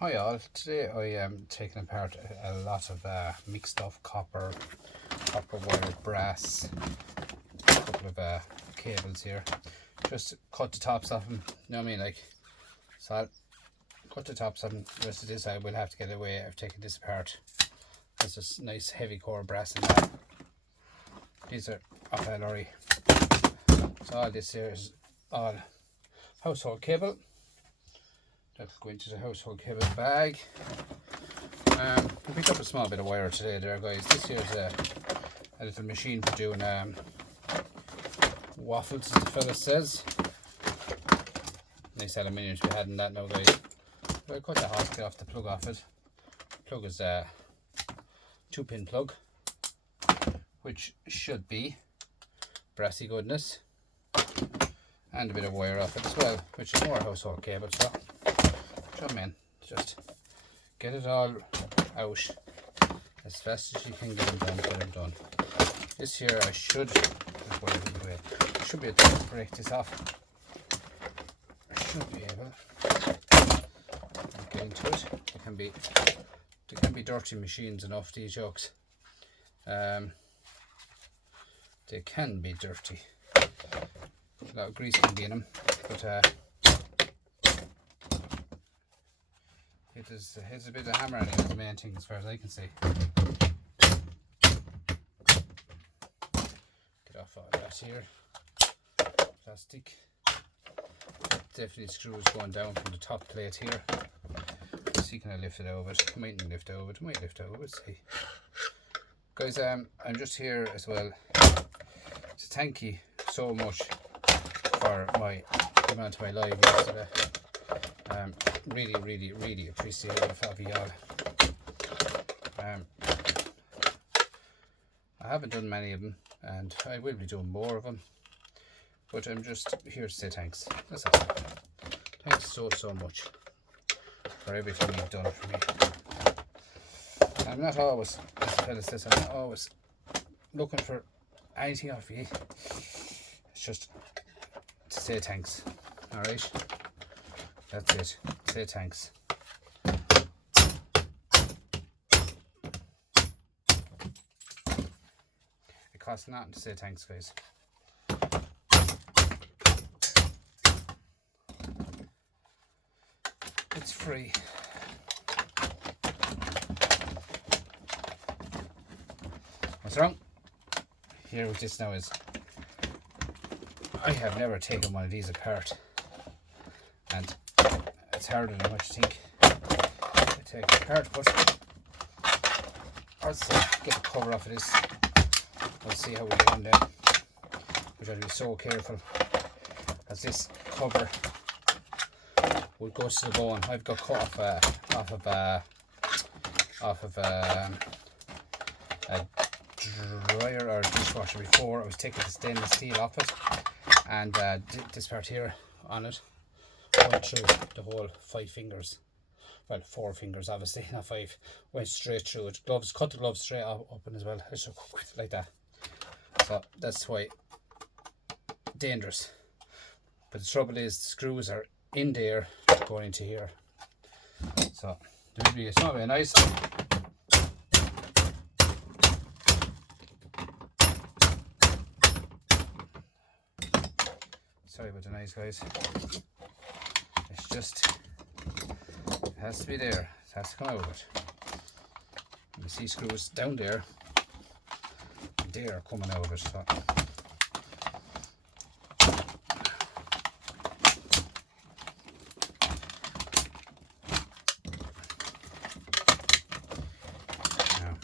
Hi all, today I am taking apart a lot of mixed off copper wire, brass, a couple of cables here. Just cut the tops off them, you know what I mean, like, so I'll cut the tops of them. The rest of this I will have to get away. I've taken this apart. There's this nice heavy core brass in there. These are off a lorry. So all this here is all household cable. That'll go into the household cable bag. I picked up a small bit of wire today there, guys. This here's a little machine for doing waffles, as the fella says. Nice aluminium to be had in that now, guys. I'll cut the hot, get off the plug off it. Plug is a 2-pin plug, which should be brassy goodness, and a bit of wire off it as well, which is more household cable. So come in, just get it all out as fast as you can. Get them done. This here I should be able to break this off. I should be able to get into it. They can be dirty machines enough, these yokes. They can be dirty. A lot of grease can be in them, but it's a bit of hammer in it, is the main thing as far as I can see. Get off all that here. Plastic. Definitely screws going down from the top plate here. Let's see, can I lift it over? I mightn't lift over it. I might lift over. Let's see. Guys, I'm just here as well to thank you so much for the amount of my live yesterday. Really appreciate it for y'all. I haven't done many of them, and I will be doing more of them, but I'm just here to say thanks. That's all. Thanks so much for everything you've done for me. I'm not always, as the fella says, I'm not always looking for anything off you. It's just to say thanks. Alright? That's it. Say thanks. It costs nothing to say thanks, guys. It's free. What's wrong? Here with this now is, I have never taken one of these apart, and it's harder than what you think. I take it apart, but let's get the cover off of this. We'll see how we get on there. We have to be so careful, as this cover will go to the bone. I've got cut off of a dryer or dishwasher before. I was taking the stainless steel off it, and this part here on it went through the whole 5 fingers. Well, 4 fingers obviously, not 5. Went straight through it. Gloves, cut the gloves straight open as well, just like that. So that's why dangerous. But the trouble is the screws are in there going into here. So there will be a small bit of noise. Sorry about the noise, guys. It's just, it has to be there. It has to come out of it. You see screws down there. They are coming out of it. So now,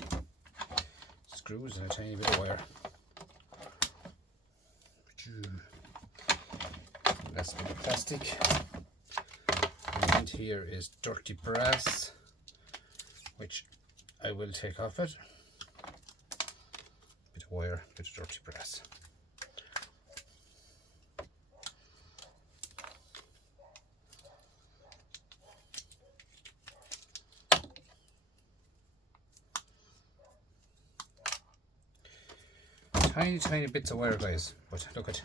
screws and a tiny bit of wire. That's a bit of plastic, and here is dirty brass, which I will take off it. Bit of wire, bit of dirty brass. Tiny bits of wire, guys, but look at,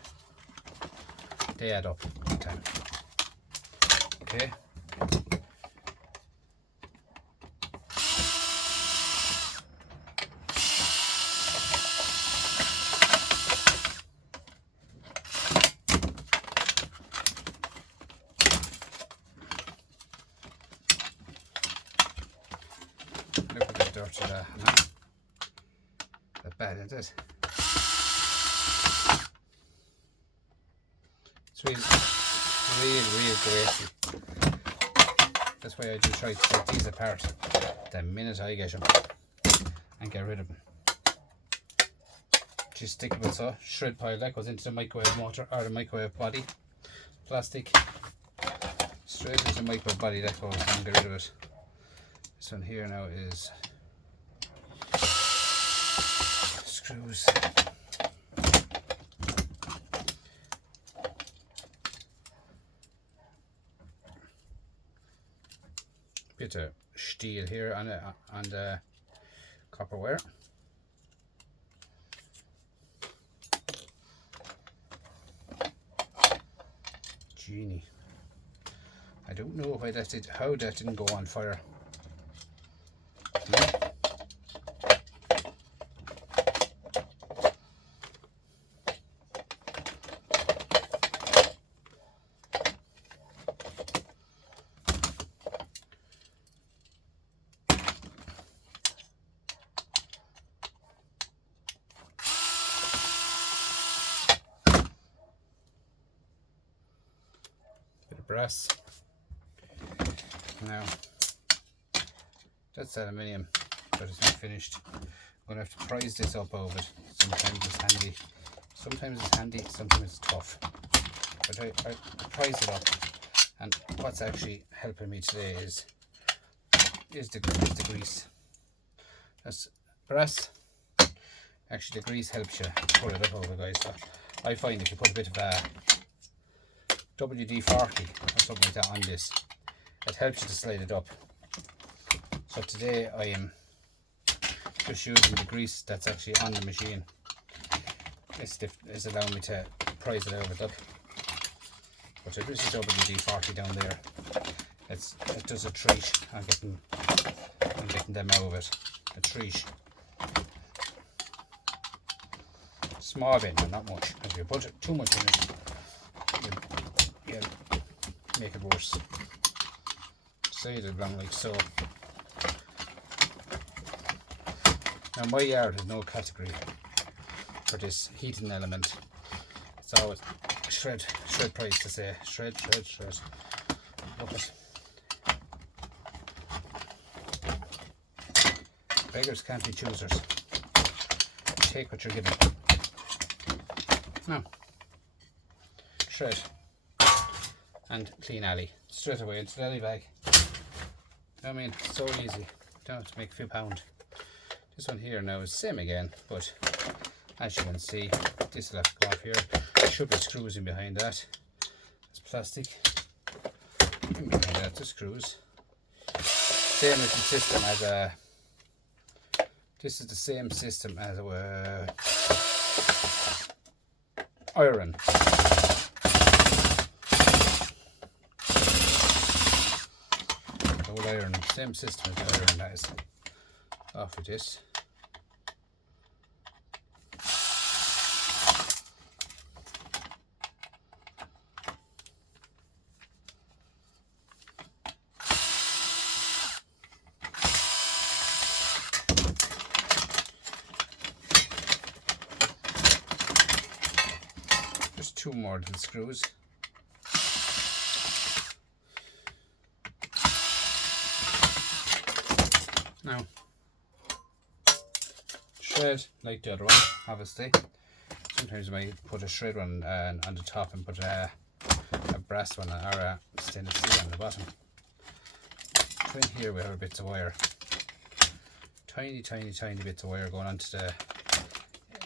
they add up big time. Okay, dirty that. That bad, isn't it? It's real greasy. That's why I do try to take these apart the minute I get them and get rid of them. Just stickable, so shred pile that goes into the microwave motor or the microwave body. Plastic straight into the microwave body that goes and get rid of it. This one here now is screws. Bit of steel here on the copper wire. Genie. I don't know why how that didn't go on fire. Brass. Now that's aluminium, but it's not finished. I'm gonna have to prise this up over it. Sometimes it's handy, sometimes it's tough. But I prise it up, and what's actually helping me today is the grease. That's brass. Actually, the grease helps you pull it up over, guys. So I find if you put a bit of WD-40 or something like that on this, it helps you to slide it up. So today I am just using the grease that's actually on the machine. It's allowing me to prise it over, look. But there is a WD-40 down there. It does a treat on getting them out of it. A treat. Small bit, not much. If you put too much in it, you'll make it worse. Slide it along like so. Now my yard has no category for this heating element. It's always shred price to say. Shred. Look at. Beggars can't be choosers. Take what you're given. Now, shred and clean alley. Straight away into the alley bag. I mean, so easy. Don't have to make a few pound. This one here now is same again, but as you can see, this will have to go off here. There should be screws in behind that. It's plastic. In behind that, the screws. Same as the system as a. This is the same system as a iron. Old iron, same system as the iron that is. Off with this. Just two more little screws. Now, shred like the other one, obviously. Sometimes you might put a shred one on the top and put a brass one or a stainless steel on the bottom. So in here we have bits of wire. Tiny bits of wire going onto the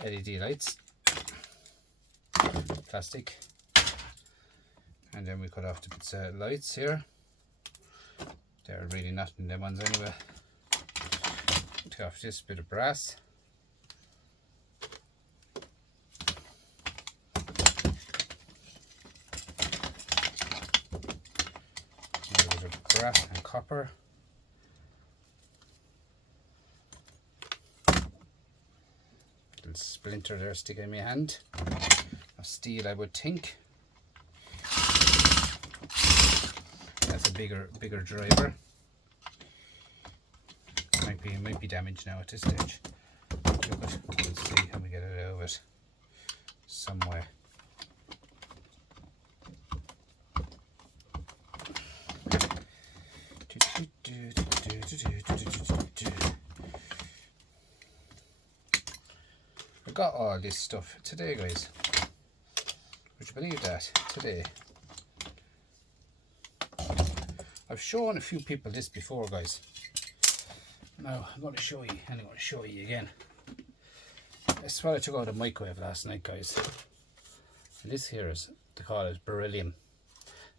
LED lights. Plastic. And then we cut off the bits of lights here. They're really not in them ones anyway. Take off this bit of brass. A little bit of brass and copper. Little splinter there sticking in my hand. Of steel, I would think. That's a bigger driver. Might might be damaged now at this stage. Look at, we'll see how we get it out of it somewhere. I got all this stuff today, guys. Would you believe that? Today. I've shown a few people this before, guys. Now I'm going to show you, and I'm going to show you again. This is what I took out of the microwave last night, guys. And this here is, they call it beryllium.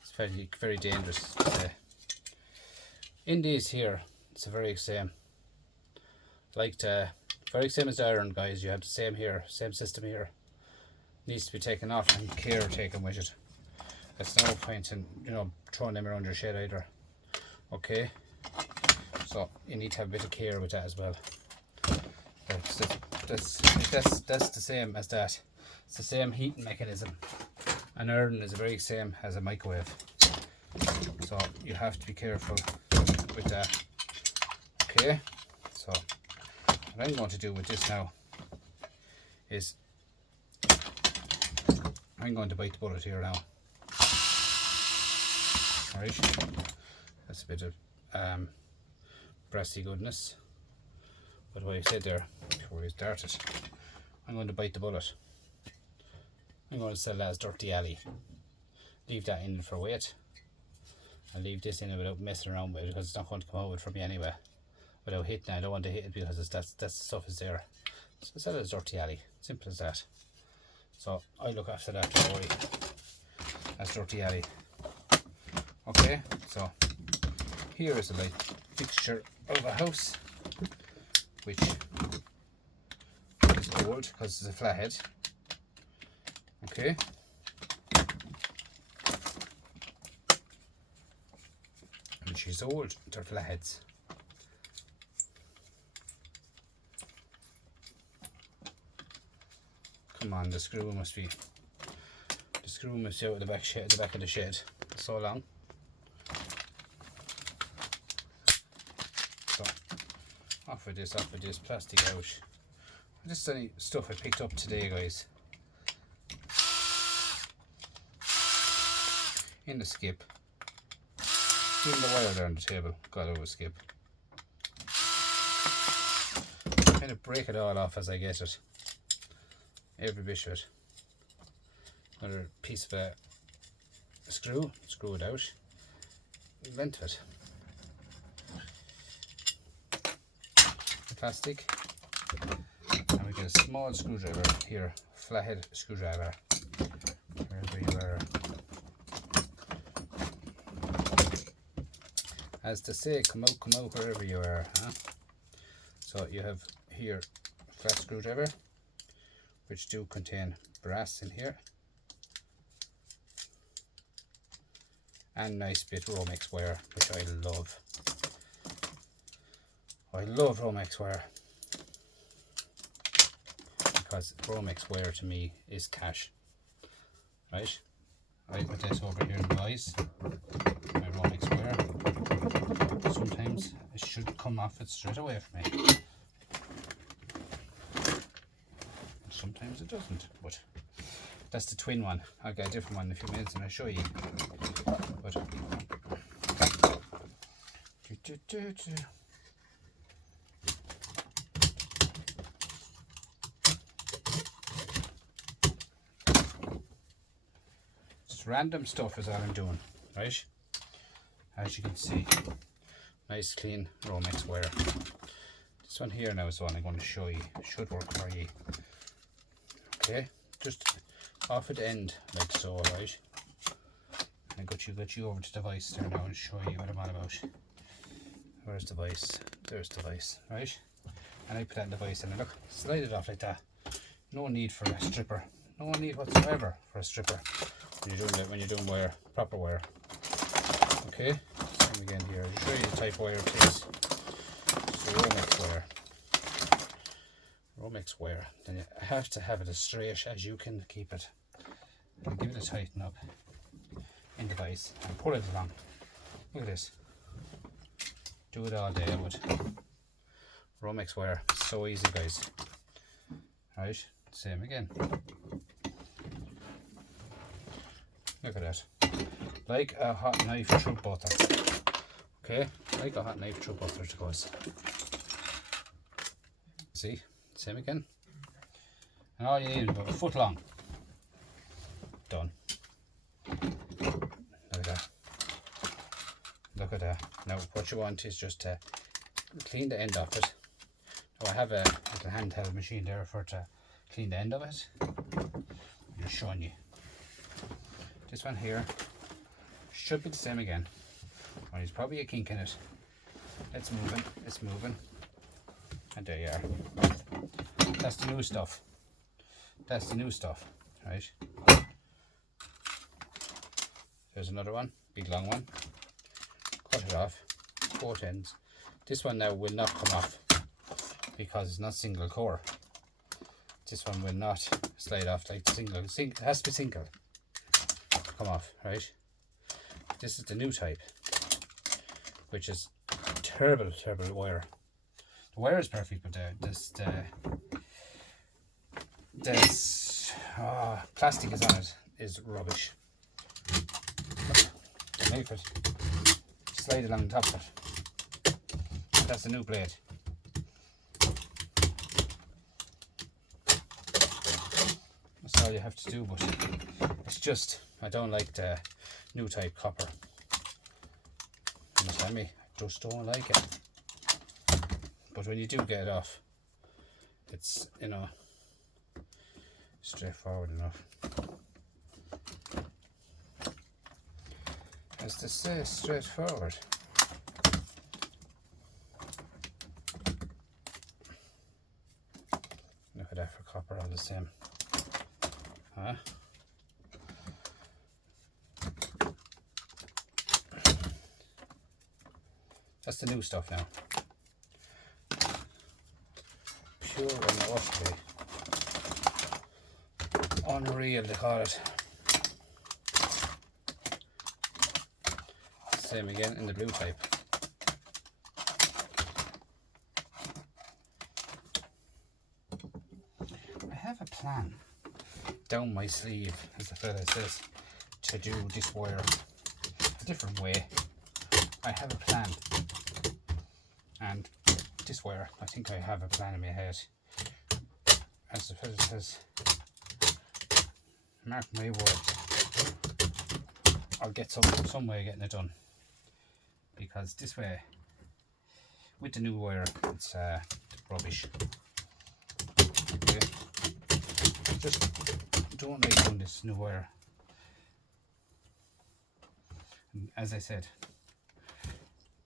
It's very, very dangerous. In these here, it's the very same. Like the very same as the iron, guys. You have the same here, same system here. Needs to be taken off and care taken with it. There's no point in, you know, throwing them around your shed either. Okay, so you need to have a bit of care with that as well. That's the same as that. It's the same heating mechanism. An iron is the very same as a microwave. So you have to be careful with that. Okay, so what I'm going to do with this now is I'm going to bite the bullet here now. Alright, that's a bit of brassy goodness. But what I said there before we started, I'm going to bite the bullet. I'm going to sell that as Dirty Alley. Leave that in for weight. I'll leave this in without messing around with it because it's not going to come out for me anyway. Without hitting it, I don't want to hit it because that's the stuff is there. So sell it as Dirty Alley. Simple as that. So I look after that, don't worry. That's Dirty Alley. Okay, so here is a light fixture of a house, which is old because it's a flathead. Okay. And she's old, they're flatheads. Come on, the screw must be out of the back of the shed. It's so long. So off with this plastic out. This is any stuff I picked up today, guys. In the skip. Even the wire there on the table got over skip. Kind of break it all off as I get it. Every bit of it. Another piece of a screw it out. Length of it. Plastic. And we get a small screwdriver here, flathead screwdriver. Wherever you are. As to say, come out wherever you are, huh? So you have here flat screwdriver, which do contain brass in here, and nice bit romex wire, which I love. I love romex wire because romex wire to me is cash. Right? I put this over here in the vise, my romex wire. Sometimes it should come off it straight away for me. Sometimes it doesn't, but that's the twin one. I'll get a different one in a few minutes and I'll show you. But just random stuff is all I'm doing, right? As you can see, nice clean romex wire. This one here now is the one I'm going to show you. It should work for you. Okay, just off at the end like so, right? I got you over to the vise there now and show you what I'm on about. Where's the vise? There's the vise, right? And I put that in the vise and look, slide it off like that. No need for a stripper. No need whatsoever for a stripper when you're doing wire, proper wire. Okay, same again here. I'll show you the type of wire it is. It's romex wire. Romex wire. Then you have to have it as straight as you can keep it. And give it a tighten up in the vise and pull it along. Look at this. Do it all day, I would. Romex wire. So easy, guys. Right, same again. Look at that. Like a hot knife through butter. Okay, like a hot knife through butter it goes. See, same again. And all you need is about a foot long. Done. Look at that. Look at that. Now what you want is just to clean the end of it. Now I have a little handheld machine there for to clean the end of it. I'm just showing you. This one here should be the same again. Well, there's probably a kink in it. It's moving. And there you are. That's the new stuff. That's the new stuff, right? There's another one, big long one. Cut it off, both ends. This one now will not come off because it's not single core. This one will not slide off like single. It has to be single to come off, right? This is the new type, which is terrible wire. The wire is perfect, but this plastic is on it is rubbish. To make it slide along top of it. That's the new blade. That's all you have to do, but it's just I don't like the new type copper. Understand me? I just don't like it. But when you do get it off, it's, you know, straightforward enough. As to say, straightforward. Look at that for copper, all the same. Huh? That's the new stuff now. Pure and utterly unreal, they call it. Same again in the blue type. I have a plan down my sleeve, as the fella says, to do this wire a different way. I have a plan, and this wire, I think I have a plan in my head. As the fella says, mark my words, I'll get some way of getting it done. Because this way, with the new wire, it's rubbish. Okay. Just don't like doing this new wire. And as I said,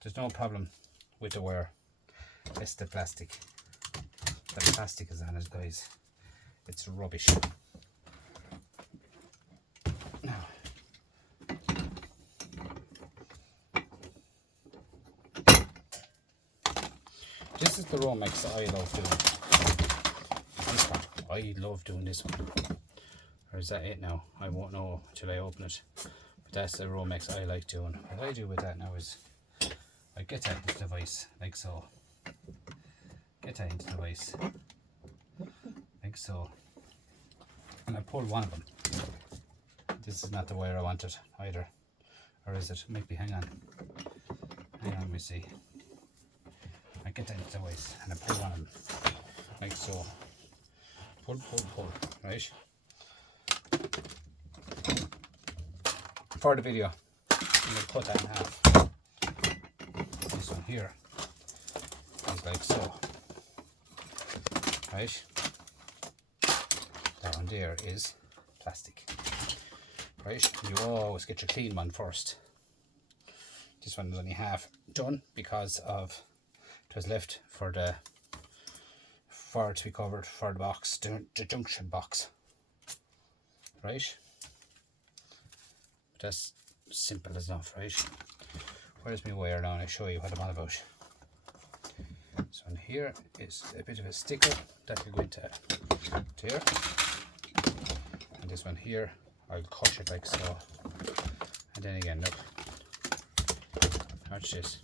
there's no problem with the wire. It's the plastic. The plastic is on it, guys. It's rubbish. Now, this is the romex that I love doing. This one, I love doing this one. Or is that it now? I won't know until I open it. But that's the romex I like doing. What I do with that now is I get that into the vise like so. Get that into the vise like so. And I pull one of them. This is not the wire I wanted either. Or is it? Maybe, hang on. Hang on, let me see. I get that into the vise and I pull one of them like so. Pull, right? For the video, I'm going to cut that in half. This one here is like so, right? That one there is plastic, right? You always get your clean one first. This one is only half done because of it was left for it to be covered for the box, the junction box, right? But that's simple as enough, right? Where's my wire now? And I'll show you what I'm on about. So in here is a bit of a sticker that will go into here. And this one here, I'll cut it like so. And then again, look. Watch this.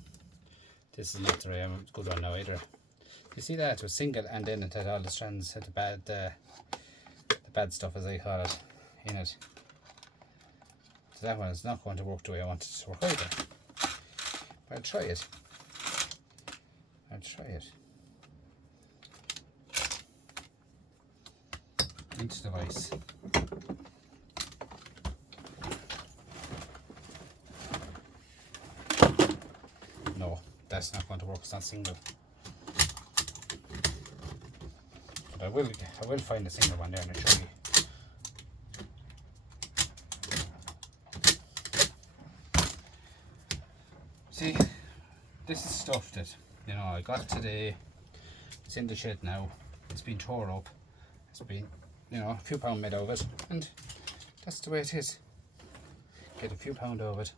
This is not the good one now either. You see that? It was single, and then it had all the strands, had the bad stuff, as I call it, in it. So that one is not going to work the way I want it to work either. But I'll try it. Into the vise. No, that's not going to work. It's not single. But I will find a single one there and I'll show you. See, this is stuff that, you know, I got today. It's in the shed now. It's been tore up. It's been, you know, a few pound made of it, and that's the way it is. Get a few pound of it.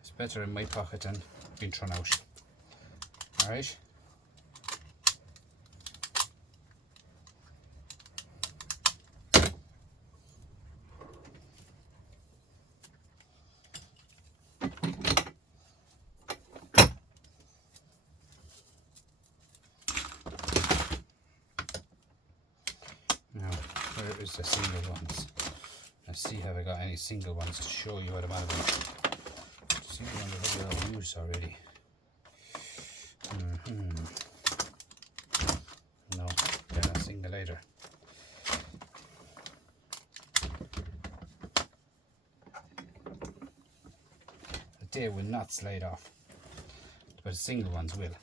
It's better in my pocket than being thrown out. Alright. The single ones. Let's see, have I got any single ones to show you what I'm at about. Single ones that I've used already. No, they're not single either. They will not slide off, but the single ones will.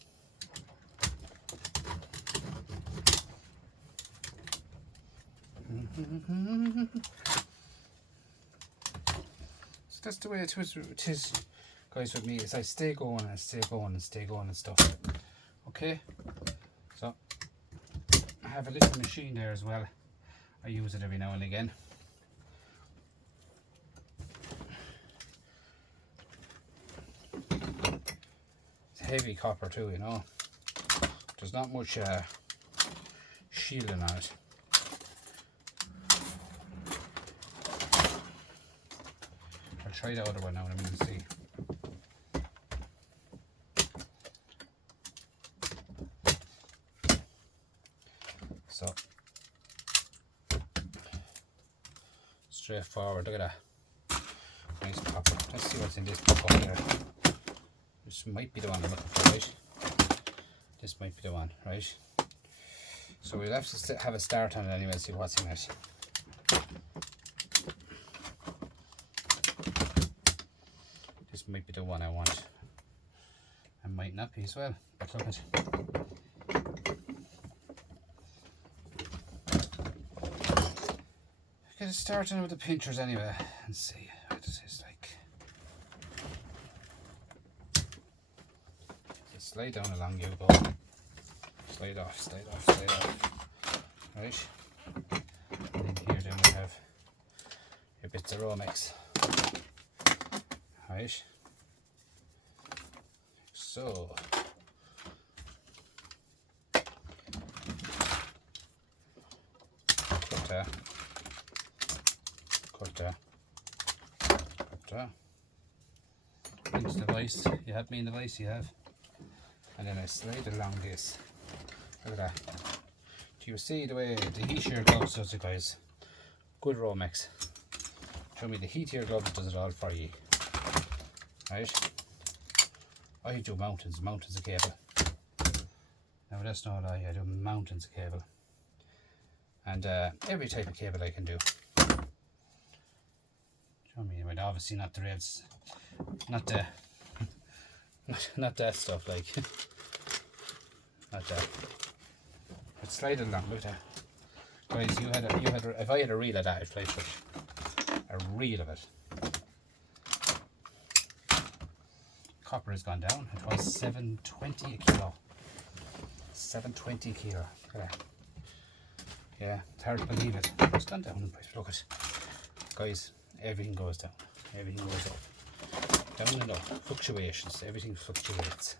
So that's the way it is, guys, with me. Is I stay going and stay going and stay going and stuff. Okay, so I have a little machine there as well. I use it every now and again. It's heavy copper too, you know. There's not much shielding on it. Try the other one now and I'm going to see. So, straightforward, look at that. Nice copper. Let's see what's in this book over there. This might be the one I'm looking for, right? This might be the one, right? So we'll have to have a start on it anyway and see what's in it. This might be the one I want. It might not be as well, but look at it. Get it started with the pinchers anyway and see what it is like. Just slide down along you go. Slide off, slide off, slide off. Right. And in here then we have your bits of romex. Right. So cut that, into the vise. You have me in the vise, you have, and then I slide along this. Look at that. Do you see the way the heat shear gloves does it, guys? Good romex. Show me the heat shear gloves does it all for you. Right, I do mountains of cable. Now that's not a lie, I do mountains of cable, and every type of cable I can do. Show me, but obviously not the reds, not the, not that stuff, like, not that. But slide it along, look at that, guys. You had, if I had a reel of that, I'd play with a reel of it. Copper has gone down. It was 7.20 a kilo. 7.20 a kilo. Look at that. Yeah, it's hard to believe it. It's gone down in price. Look at it. Guys, everything goes down. Everything goes up. Down and up. Fluctuations. Everything fluctuates.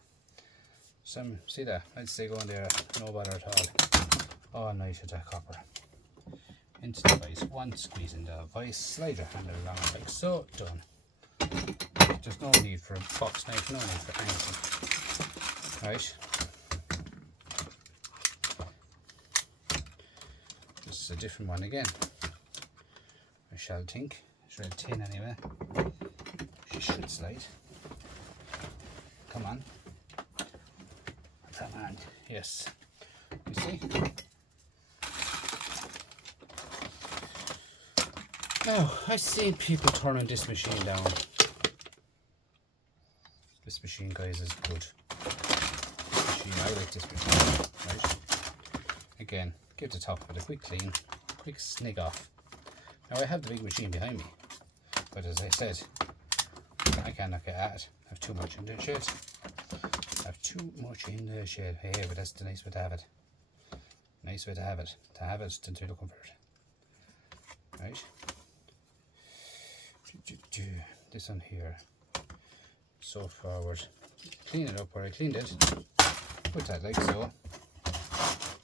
Some, see that? I'd say go in there, no bother at all. All night with that copper. Into the vise. One squeeze in the vise. Slide your hand along like so. Done. There's no need for a box knife, no need for anything. Right. a different one again. I shall think. It's red tin anyway. She should slide. Come on. Come on. Yes. You see? Now, I've seen people turning this machine down. This machine, guys, is good. This machine, I like this machine. Right? Again, give the top of it a quick clean, quick snig off. Now, I have the big machine behind me, but as I said, I cannot get at it. I have too much in the shed. I have too much in the shed. Hey, but that's the nice way to have it. Nice way to have it. To have it, to looking for it. Right? This one here. So forward. Clean it up where I cleaned it. Put that like so.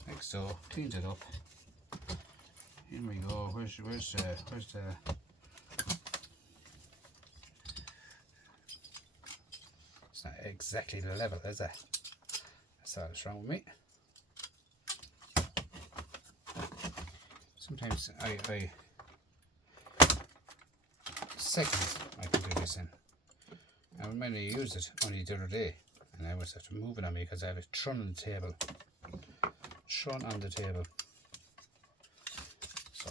Like so. Cleaned it up. Here we go. Where's the it's not exactly the level, is it? That's all that's wrong with me. Sometimes I seconds I can do this in. I remember I used it only the other day and I was after moving on me because I had a trun on the table. Trun on the table. So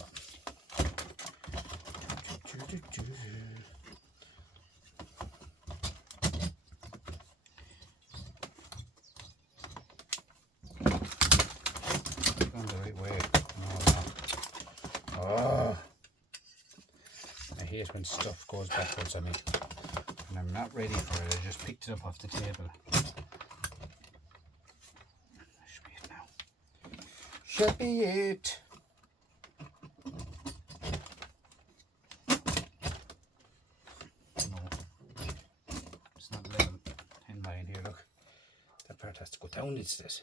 going the right way. No. Oh, I hate when stuff goes backwards on me and I'm not ready for it. I just picked it up off the table. Should be it now. Should be it. No, it's not level in mine here. Look, that part has to go down instead,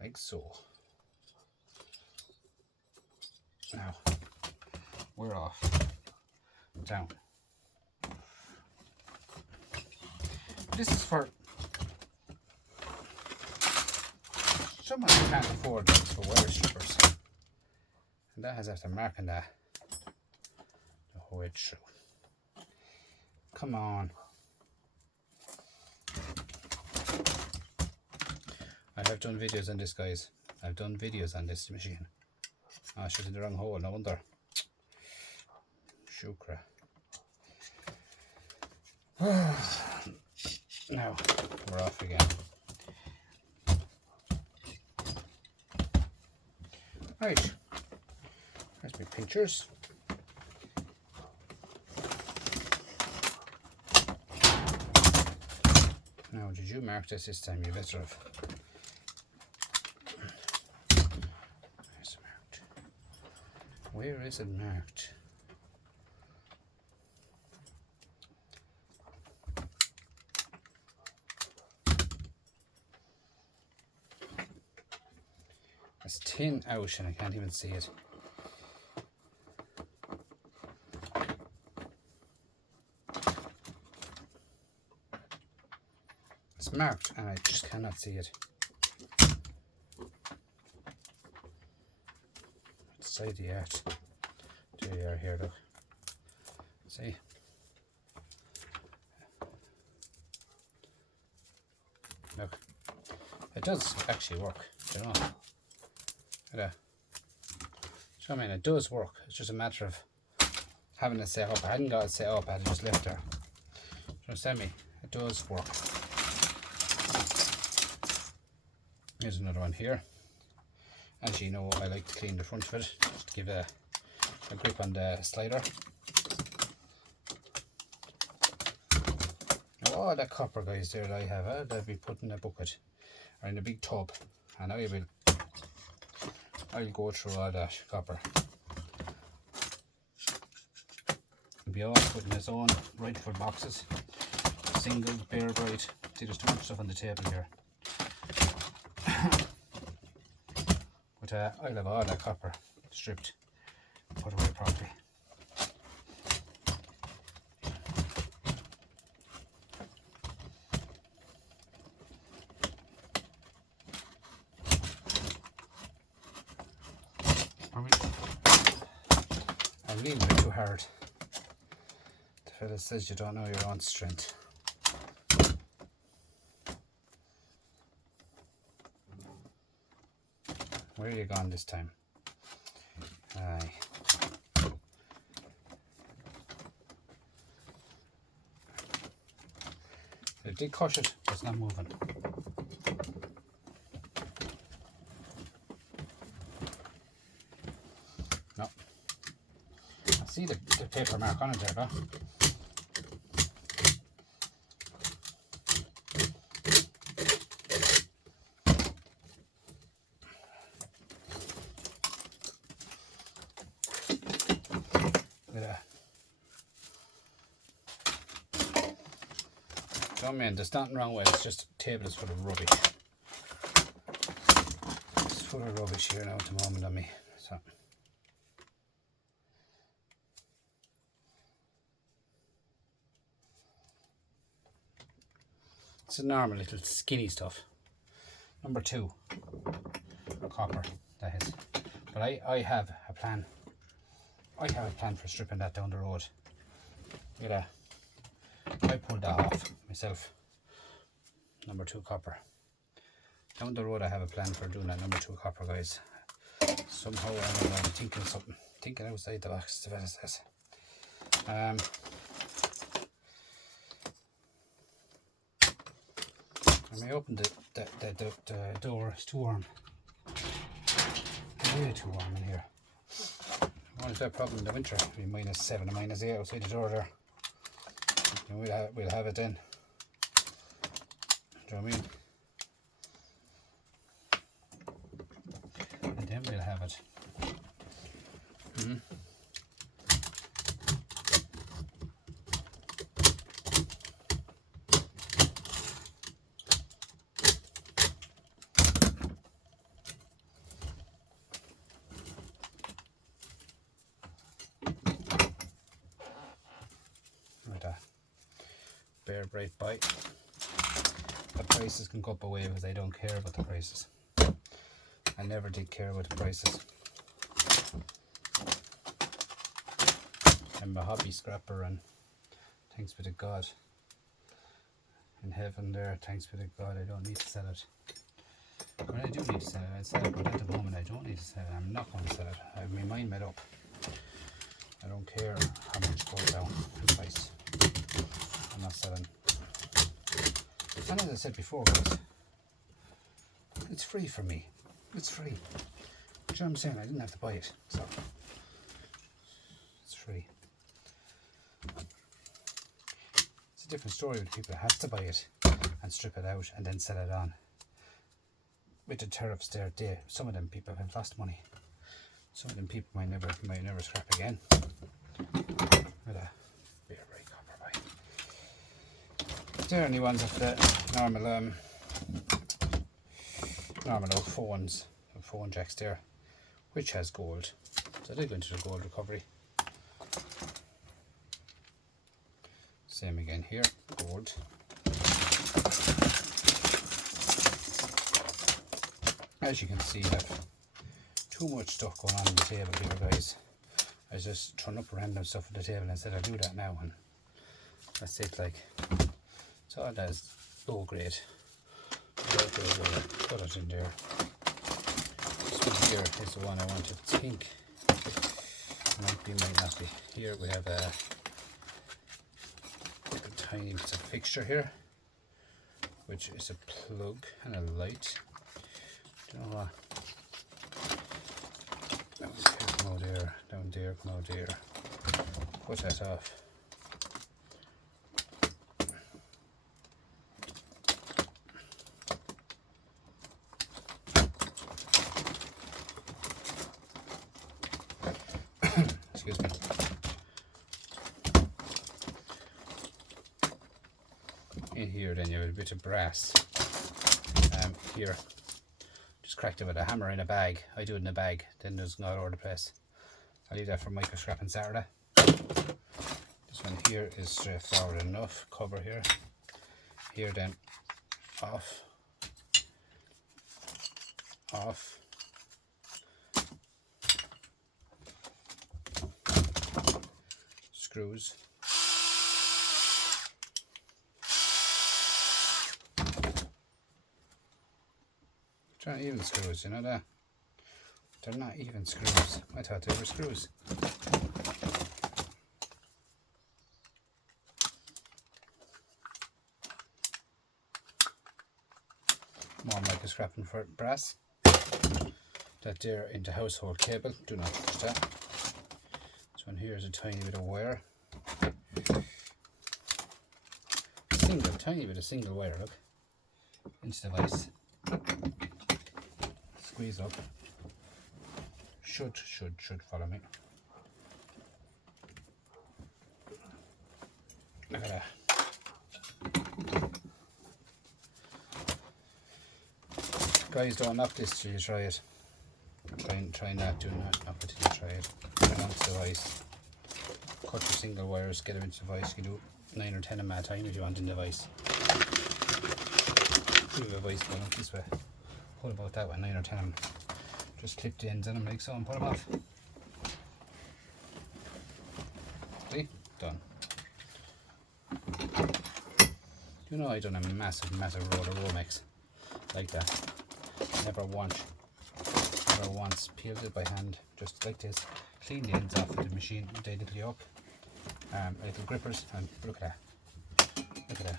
like so. Now we're off down. This is for someone who can't afford things for wire strippers, and that has after marking that the whole way through. Come on. I have done videos on this, guys. I've done videos on this machine. I shot in the wrong hole, no wonder. Shukra. Now we're off again. Right, there's my pinchers. Now, did you mark this time? You better have. Where's it marked? Where is it marked? It's tin out and I can't even see it. It's marked and I just cannot see it. What side of the art? There you are here, look. See? Look. It does actually work, you know. So I mean, it does work. It's just a matter of having it set up. I hadn't got it set up, I had it just left there. Do you understand me? It does work. Here's another one here. As you know, I like to clean the front of it, just to give a grip on the slider. Now all that copper, guys, there that I have, I'll be put in a bucket or in a big tub, and I'll go through all that copper. It'll be all put in its own rightful boxes. Singles, bare bright. See, there's too much stuff on the table here. But I'll have all that copper stripped and put away properly. lean a bit too hard. The fella says you don't know your own strength. Where are you gone this time? Aye. It did crush it, but it's not moving. No. I see the paper mark on it there, though. Don't mean there's nothing wrong with it, it's just the table is full of rubbish. It's full of rubbish here now at the moment on me. So it's a normal little skinny stuff. Number 2, copper, that is. But I have a plan. I have a plan for stripping that down the road. Look at that. I pulled that off myself. Number 2 copper. Down the road I have a plan for doing that number 2 copper, guys. Somehow I'm thinking of something. Thinking outside the box, the fella says. I may open the door, it's too warm. Way too warm in here. What is that problem in the winter? It'll be -7 or -8 outside the door there. And we'll have it then. Do you know what I mean? And then we'll have it. Like that. Bear right by. The prices can go up away because I don't care about the prices. I never did care about the prices. I'm a hobby scrapper, and thanks be to God in heaven there, thanks be to God, I don't need to sell it. When I do need to sell it, I'd sell it, but at the moment I don't need to sell it. I'm not going to sell it. I have my mind made up. I don't care how much it goes down in price. I'm not selling. And as I said before, guys, it's free for me. It's free. Do you know what I'm saying? I didn't have to buy it, so it's free. It's a different story with people that have to buy it and strip it out and then sell it on. With the tariffs there, some of them people have lost money. Some of them people might never scrap again. With a beer break copper by. They're only ones of the normal old phones, phone jacks there, which has gold. So they go into the gold recovery. Same again here, gold. As you can see, I've too much stuff going on the table here, guys. I just turn up random stuff at the table and said I'll do that now, and that's it. Like, so all that is low grade. Put it in there. This one here is the one I want to think. Might be, might not be. Here we have a tiny bit of fixture here, which is a plug and a light. Do you know what? Down there, come out there, down there, come out there. Put that off. Excuse me. In here then you have a bit of brass. Here, just cracked it with a hammer in a bag. I do it in a bag, then there's not all over the place. I'll leave that for micro scrap on Saturday. This one here is straightforward enough. Cover here. Here then, off. Off. screws. Trying even screws, you know that? They're not even screws. I thought they were screws. More mica scrapping for brass. That there into household cable. Do not touch that. This one here is a tiny bit of wire. Tiny bit of single wire, look. Into the vise. Squeeze up. Should follow me. Look at that. Guys, don't knock this till you try it. Try not to knock it till you try it. Put it onto the vise. Cut your single wires, get them into the vise. You can do 9 or 10 of them at a time if you want in the vise. We have a vise going up this way. Hold about that way, 9 or 10 of them. Just clip the ends on them like so and put them off. See? Done. You know I done a massive roll of romex like that. Never once peeled it by hand, just like this. Clean the ends off of the machine, the little yoke, little grippers, and look at that.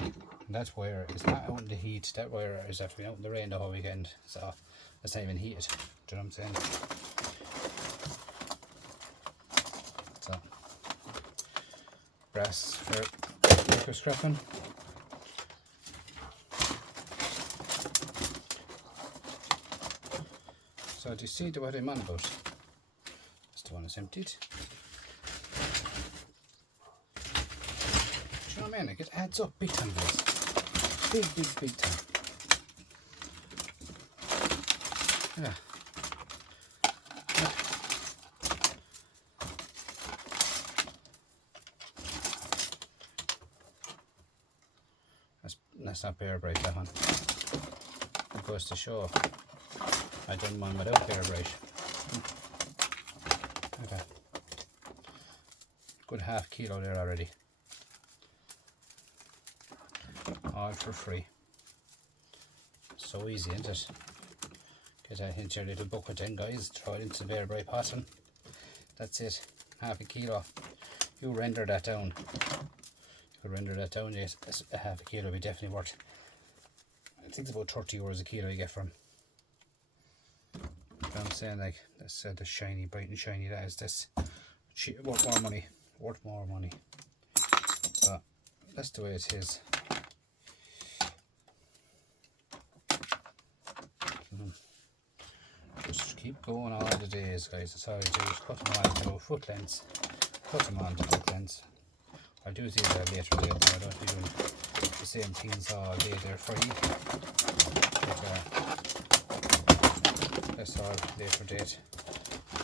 And that wire is not out in the heat. That wire is after being out in the rain the whole weekend, so it's not even heated. Do you know what I'm saying? So brass for mica scrapping. So do you see what I'm on about? That's the one that's emptied. Do you know what I mean? Like it adds up big time, guys. Big time. Yeah. That's not bear brake, that one. It goes to show I done mine without bear brake. Okay. Good half kilo there already. All for free. So easy, isn't it? Get that into your little bucket then, guys. Throw it into the bear brake pot and that's it. Half a kilo. You render that down. Yes, a half a kilo will be definitely worth. I think it's about 30 euros a kilo you get from. You know what I'm saying? Like that's the shiny, bright and shiny. That is this. Worth more money. But that's the way it is. Just keep going all the days, guys. That's all I do. Just cut them on to foot lengths. I'll do these later today. I don't be doing the same things all day there for you. But that's all later date.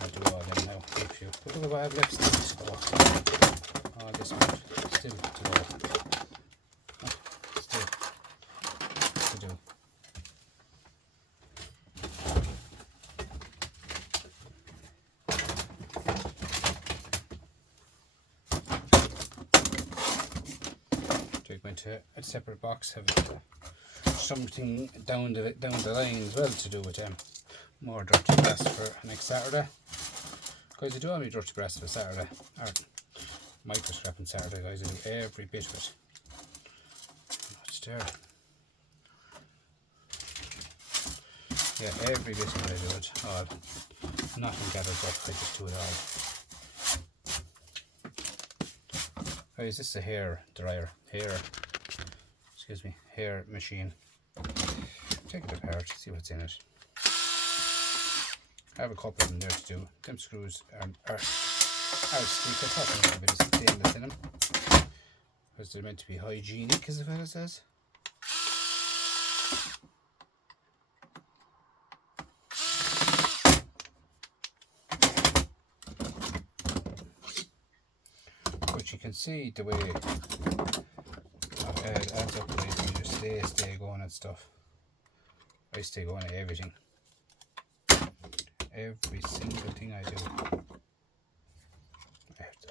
I'll do all them now. If you look at what I have left still to go. All this one still to go. Still to do. Into a separate box, have something down the line as well to do with more dirty brass for next Saturday. Guys, I do all my dirty brass for Saturday, or mica scrapping Saturday, guys. I do every bit of it. What's there? Yeah, every bit of it I do it. All. Nothing gathers up, I just do it all. Guys, this is a hair dryer. Hair machine. Take it apart, see what's in it. I have a couple of them there to do. Them screws are sleek. I thought there was a bit of stainless in them because they're meant to be hygienic, as the fella says. But you can see the way it adds up. You just stay going and stuff. I stay going at everything. Every single thing I do.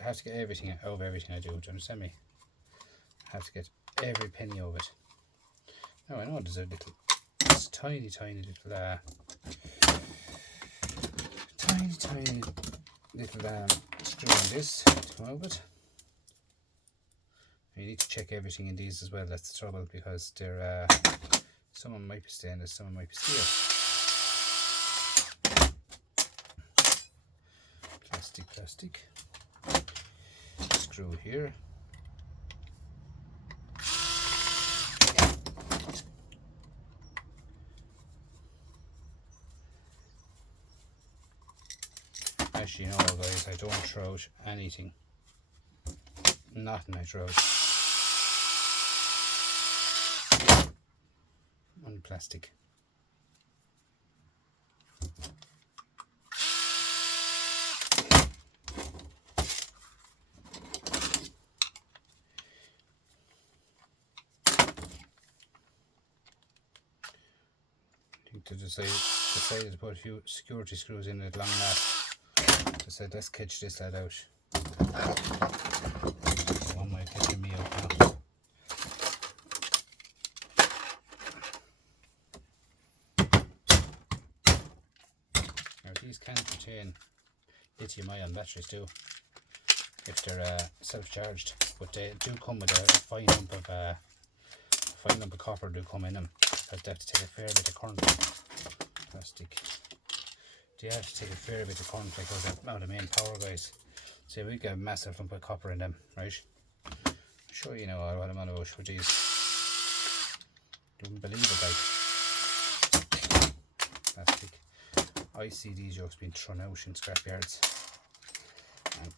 I have to get everything out of everything I do. Do you understand me? I have to get every penny of it. Now I know there's a little, this tiny little, tiny little screw in this to come out of it. You need to check everything in these as well. That's the trouble, because they're some of them might be stainless, some of them might be steel. Plastic. Screw here. Actually, no guys, I don't throw out anything. Nothing I throw out. On plastic. To decided to put a few security screws in it along that. Decided, let's catch this lad out. One way of catching me out now. Now these can contain lithium-ion batteries too, if they're self-charged, but they do come with a fine lump of copper do come in them. They have to take a fair bit of current. Plastic. They have to take a fair bit of current because they're the main power guys. See, we got a massive lump of copper in them, right? I'm sure you know what I'm on about with these. You wouldn't believe it, like. Plastic. I see these just being thrown out in scrapyards. And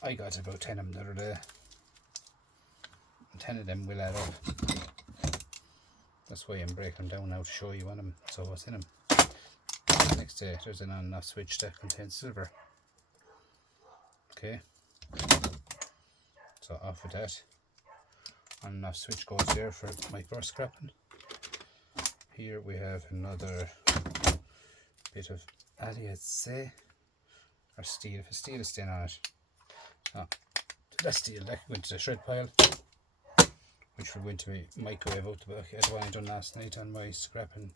I got about 10 of them the other day. And 10 of them will add up. That's why I'm breaking them down now to show you on them, so what's in them. Next day there's an on and off switch that contains silver. Okay, so off with that. On and off switch goes there for micro scrapping. Here we have another bit of aliase or steel. If a steel is staying on it, so that steel that can go into the shred pile, which will go into my microwave out the back. That's what I done last night on my scrapping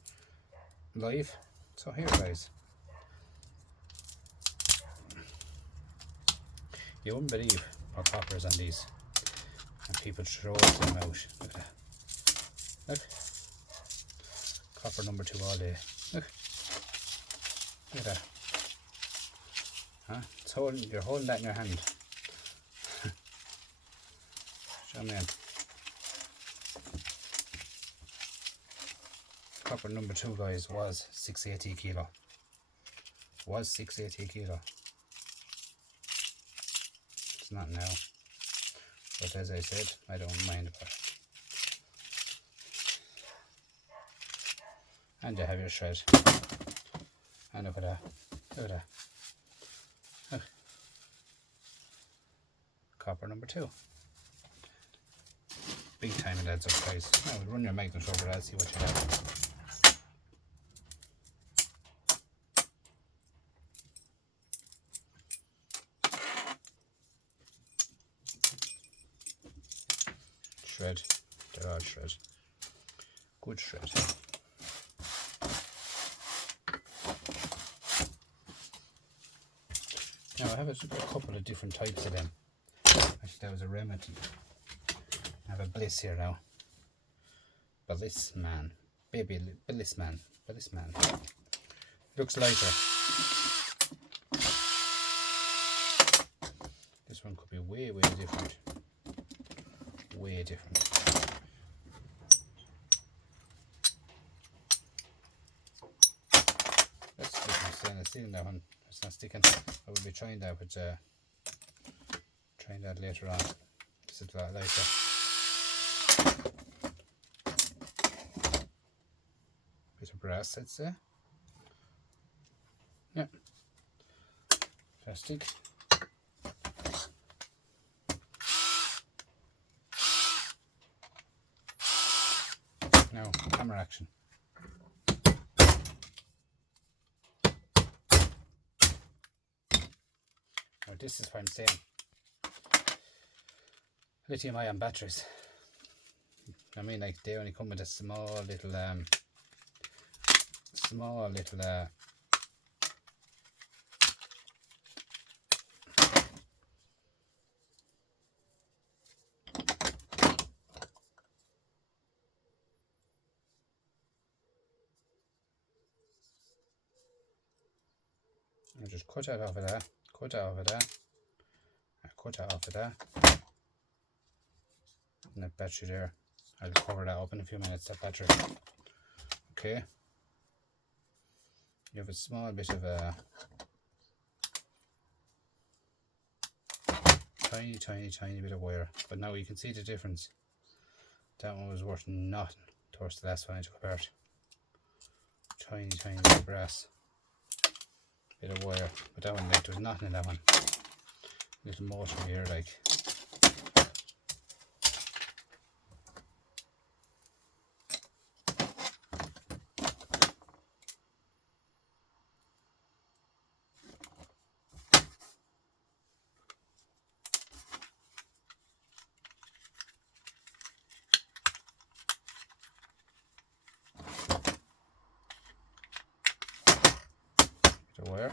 live. So here guys, you wouldn't believe what copper is on these, and people throw them out. Look at that. Look, copper number 2 all day. Look at that. Huh? You're holding that in your hand. Show me in. Copper number 2 guys was 680 kilo. Was 680 kilo. It's not now. But as I said, I don't mind about it. And you have your shred. And look at that. Look at that. Look. Copper number 2. Big time it adds up guys. Now we'll run your magnet over that, see what you have. Shred, they're all shred. Good shred. Now I have a couple of different types of them. Actually that was a remedy. I have a bliss here now. Bliss man. Baby bliss man. Bliss man. Looks lighter. This one could be way different. Way different. Let's stick my stainless steel in that one. It's not sticking. I will be trying that, but trying that later on. This is a lot lighter. Bit of brass, I'd say. Yeah. Plastic. Now, hammer action. Now this is what I'm saying. lithium ion batteries. I mean, like, they only come with a small little I'll just cut that off of that, cut that off of that, and cut that off of that. And that battery there, I'll cover that up in a few minutes, that battery. Okay. You have a small bit of a tiny bit of wire, but now you can see the difference. That one was worth nothing towards the last one I took apart. Tiny bit of brass, bit of wire, but that one, like, there was nothing in that one. Little motor here, like. The wire.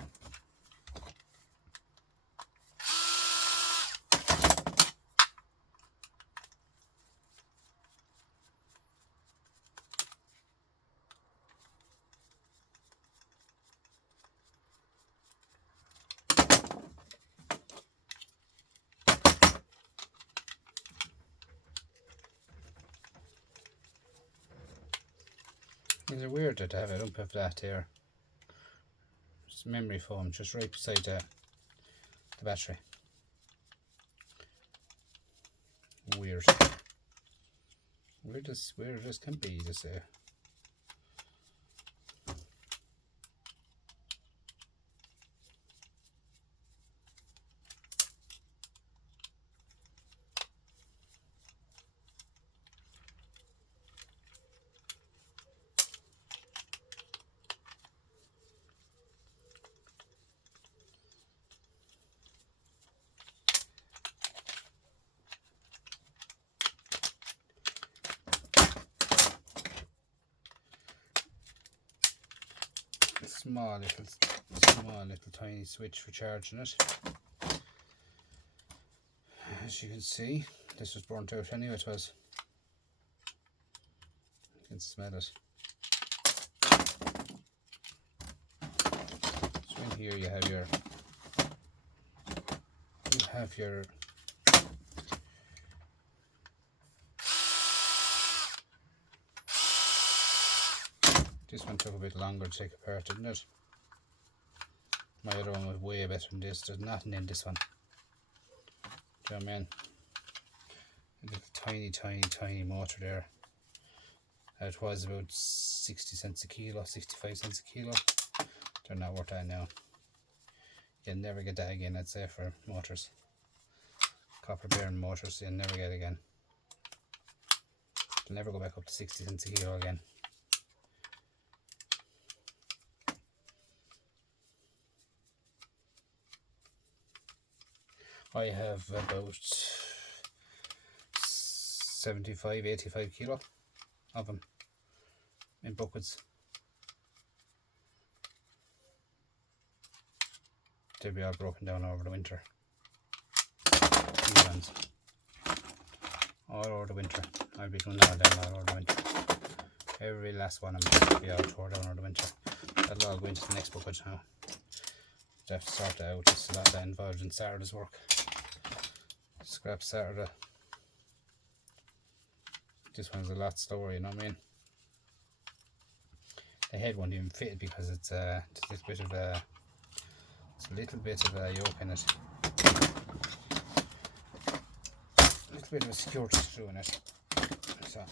It's weird to have a lump of that there. It's memory foam just right beside the battery. Weird. Weird as can be, to say. Small little tiny switch for charging it. As you can see, this was burnt out anyway. It was. You can smell it. So in here you have your this one took a bit longer to take apart, didn't it? My other one was way better than this. There's nothing in this one. Do you know what I mean? A little tiny motor there. It was about 60 cents a kilo, 65 cents a kilo. They're not worth that now. You'll never get that again, I'd say, for motors. Copper bearing motors, you'll never get again. They'll never go back up to 60 cents a kilo again. I have about 75-85 kilo of them in buckets. They'll be all broken down over the winter. These ones. All over the winter. I'll be doing all down all over the winter. Every last one of them will be all tore down over the winter. That'll all go into the next bucket now. I have to sort that out. There's a lot of that involved in Saturday's work. Scrap Saturday. This one's a lot slower, you know what I mean? The head won't even fit because it's a little bit of a yoke in it. A little bit of a security screw in it. So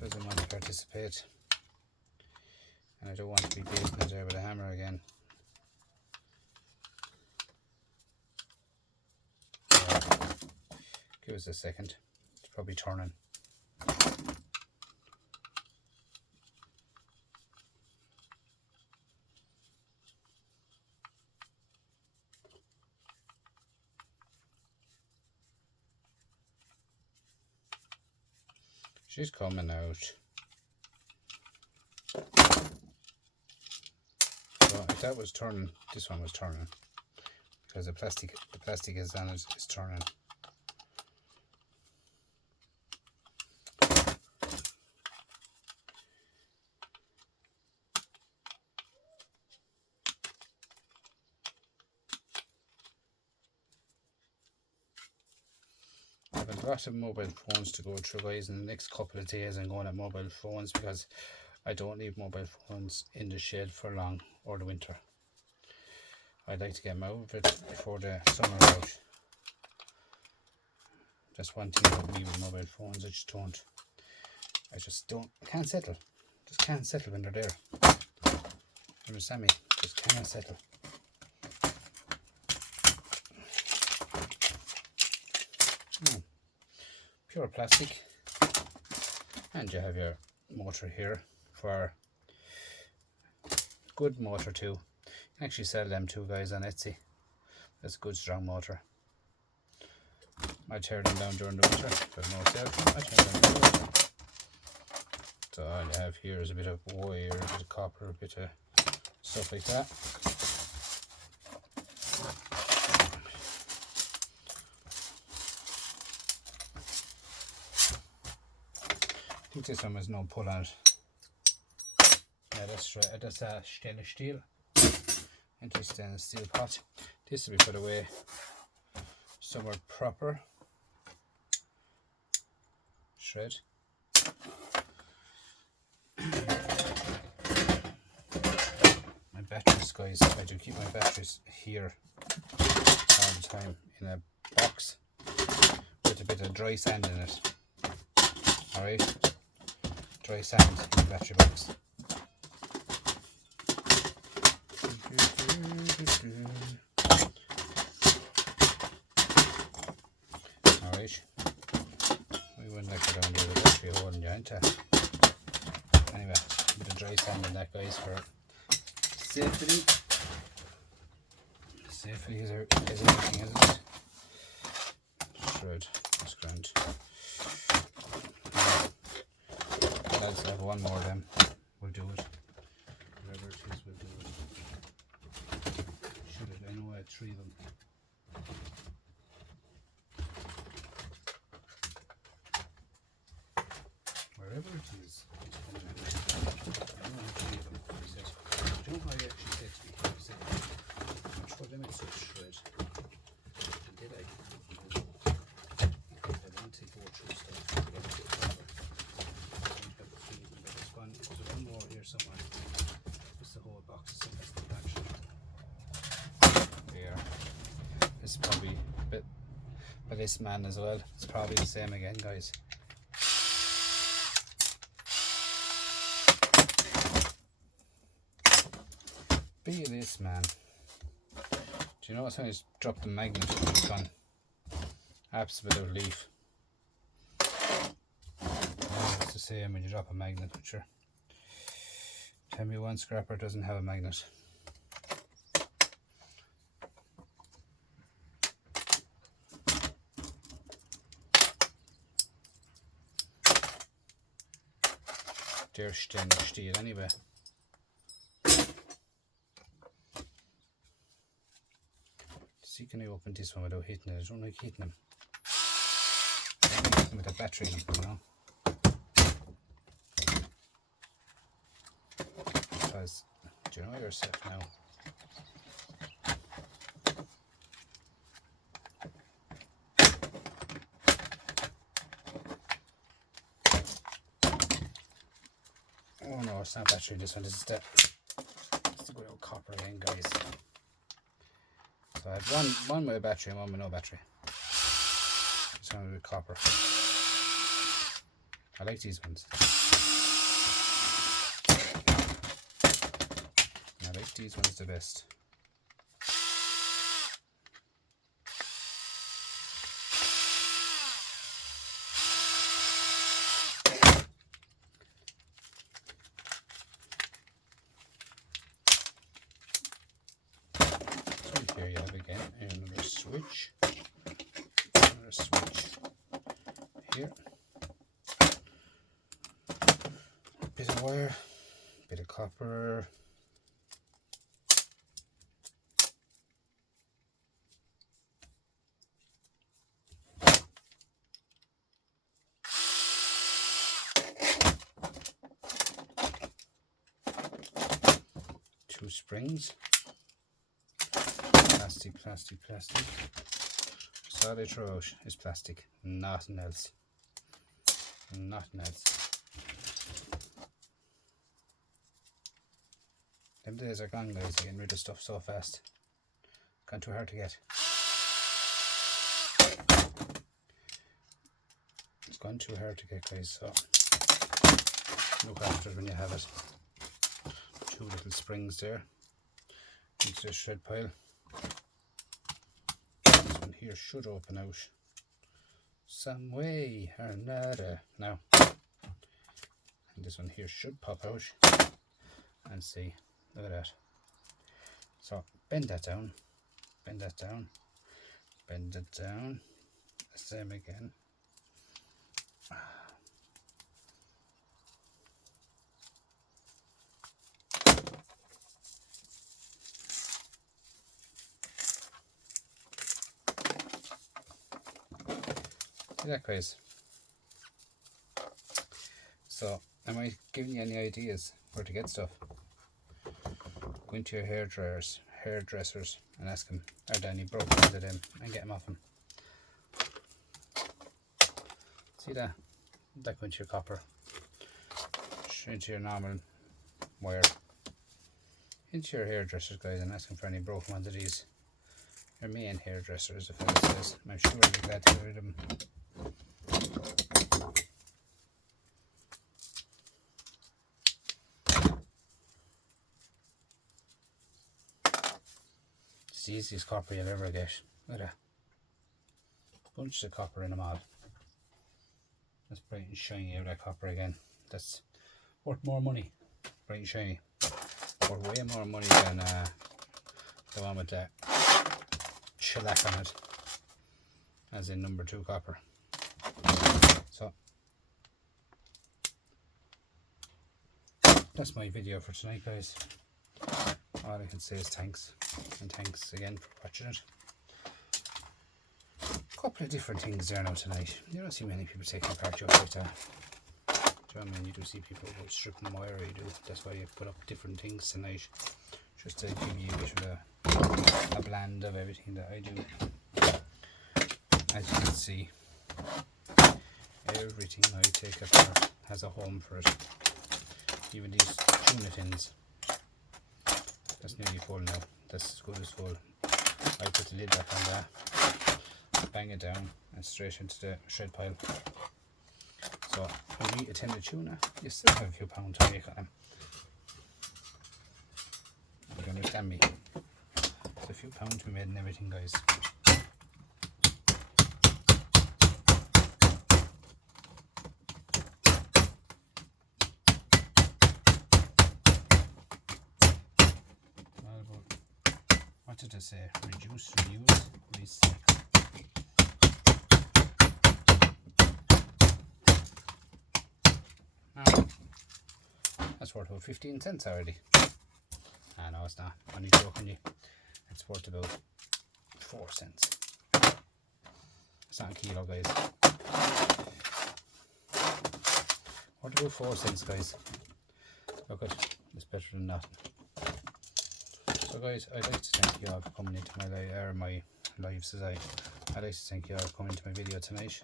doesn't want to participate. And I don't want to be beating it there with a hammer again. Give us a second. It's probably turning. She's coming out. So if that was turning, this one was turning. Because the plastic is on it is turning. I have a lot of mobile phones to go through, guys. In the next couple of days I'm going at mobile phones because I don't leave mobile phones in the shed for long or the winter. I'd like to get them out of it before the summer out. That's one thing about me with mobile phones, I can't settle. Just can't settle when they're there. You understand me? Just can't settle. Pure plastic. And you have your motor here for good motor too. You can actually sell them too, guys, on Etsy. That's a good strong motor. I tear them down during the winter, but no sale. I tear them down. So all you have here is a bit of wire, a bit of copper, a bit of stuff like that. I think this one has no pull on it. Yeah, that's right. That's a stainless steel. Into a stainless steel pot. This will be put away somewhere proper. Shred. My batteries, guys. I do keep my batteries here all the time in a box with a bit of dry sand in it. Alright? Dry sand in the battery box. Alright. We wouldn't like to down there the battery holding you into. Anyway, a bit of dry sand in that, guys, for safety. Safety is everything, isn't it? Shred. That's grand. Let's have one more of them. We'll do it. Whatever it is, we'll do it. Should have, I know I had 3 of them. Wherever it is, it's coming out. I know I had 3 of them. He said, do you know what he actually said to me? He said, I'll throw them in such shred. And did I? Because I want to go through stuff. There's one more here somewhere. Just the whole box of stuff. That's the batch. There. This is probably a bit by this man as well. It's probably the same again, guys. Be this man. Do you know what time I just dropped the magnet on this one? Absolute leaf. It's the same when you drop a magnet, but sure. Tell me one scrapper doesn't have a magnet. They're stainless steel anyway. See, can I open this one without hitting it? I don't like hitting them. I don't like hitting them with a battery, you know. Because, do you know yourself now? Oh no, it's not battery, this one. This is the good old copper again, guys. So I have one with a battery and one with no battery. This one with copper. I like these ones. I like these ones the best. Here you have again another switch here. bit of wire, bit of copper. Two springs. Plastic. So all they throw out is plastic, nothing else. Nothing else. Them days are gone, guys, getting rid of stuff so fast. Gone too hard to get. It's gone too hard to get, guys, so look after it when you have it. Two little springs there into the shred pile. This one here should open out some way or another now. And this one here should pop out. And see, look at that. So bend that down, bend that down, bend it down, the same again. See that, guys? So am I giving you any ideas where to get stuff? Go into your hairdressers and ask them, are there any broken ones of them, and get them off them. See that? That go into your copper, into your normal wire, into your hairdressers, guys, and ask them for any broken ones of these. Your main hairdressers, if it says. I'm sure you'll be glad to get rid of them. It's the easiest copper you'll ever get. Look at that. Bunches of copper in them all. That's bright and shiny out, that copper again. That's worth more money. Bright and shiny. Worth way more money than the one with that shellac on it. As in number 2 copper. So that's my video for tonight, guys. All I can say is thanks, and thanks again for watching it. A couple of different things there now tonight. You don't see many people taking apart jokes like that. Do you know what I mean? You do see people stripping wire, you do. That's why you put up different things tonight, just to give you a bit of a blend of everything that I do. As you can see, everything I take apart has a home for it. Even these tuna tins. That's nearly full now. That's as good as full. I put the lid back on that, bang it down, and straight into the shred pile. So when you eat a tin of tuna, you still have a few pounds to make on them. You understand me? There's a few pounds to be made in everything, guys. What did I say? Reduce, reuse, recycle. Now, that's worth about 15 cents already. Ah, no, it's not. Only joking you. It's worth about 4 cents. It's not a kilo, guys. Worth about 4 cents, guys. Look at it. It's better than nothing. So guys, I'd like to thank you all for coming into my lives I'd like to thank you all for coming into my video tonight.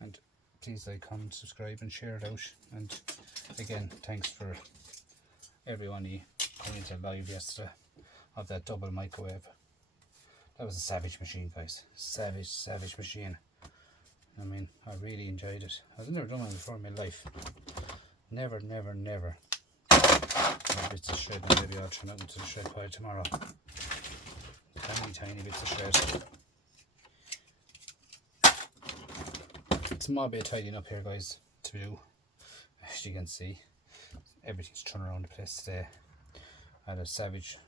And please like, comment, subscribe and share it out. And again, thanks for everyone who coming into live yesterday of that double microwave. That was a savage machine, guys. Savage machine. I mean, I really enjoyed it. I've never done one before in my life. Never. Bits of shred, and maybe I'll turn it into the shred pile tomorrow. Tiny bits of shred. It's a small bit of tidying up here, guys, to do. As you can see, everything's thrown around the place today. I had a savage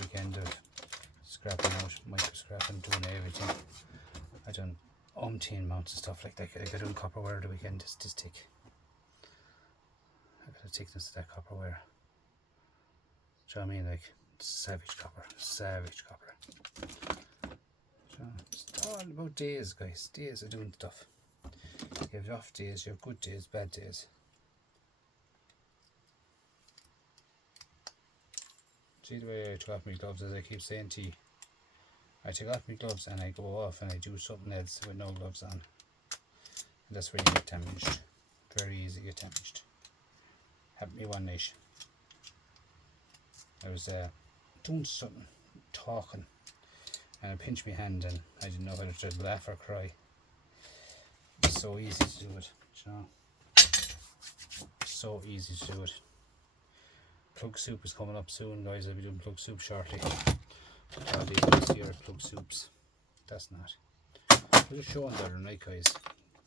weekend of scrapping out, micro scrapping, doing everything. I done umpteen amounts of stuff like that. I got doing copper wire the weekend this thick. Look at the thickness of that copper wire. Do you know what I mean? Like, savage copper, savage copper. So it's all about days, guys. Days of doing stuff. You have off days, you have good days, bad days. See the way I take off my gloves, as I keep saying to you. I take off my gloves and I go off and I do something else with no gloves on. And that's where you get damaged. Very easy to get damaged. Happened to me one night. I was doing something, talking, and I pinched my hand and I didn't know whether to laugh or cry. It's so easy to do it, you know. So easy to do it. Plug soup is coming up soon, guys. I'll be doing plug soup shortly. All these guys here are plug soups. That's not. I'm just showing that, right, guys.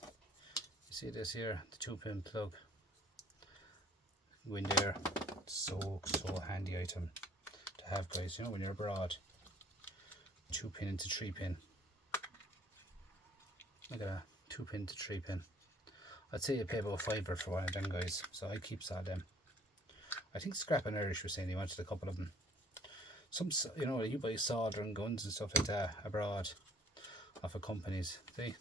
You see this here, the 2-pin plug. Go in there. So handy item to have, guys. You know, when you're abroad, 2-pin into 3-pin. Look at that, 2-pin to 3-pin. I'd say you pay about $5 for one of them, guys. So I keep all them. I think Scrap and Irish was saying he wanted a couple of them. Some, you know, you buy soldering guns and stuff like that abroad off of companies. See,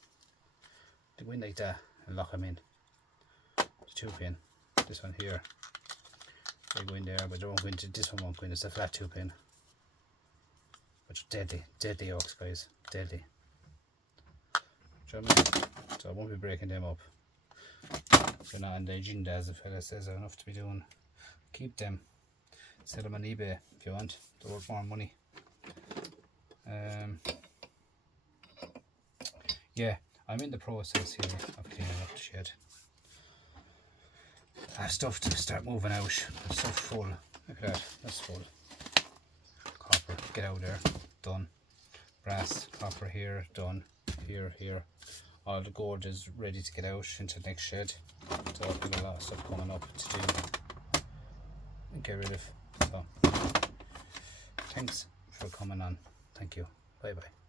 they go in like that and lock them in. The 2-pin. This one here, they go in there, but they won't go into. This one won't go in. It's a flat 2-pin. But deadly, deadly oaks, guys, deadly. Do you know what I mean? So I won't be breaking them up. If you're not on the agenda, as the fella says, I enough to be doing. Keep them. Sell them on eBay if you want. They're worth more money. Yeah, I'm in the process here of cleaning up the shed. I have stuff to start moving out. It's so full. Look at that. That's full. Copper, get out there. Done. Brass, copper here, done. Here. All the gold is ready to get out into the next shed. So I've got a lot of stuff coming up to do and get rid of. So thanks for coming on. Thank you. Bye bye.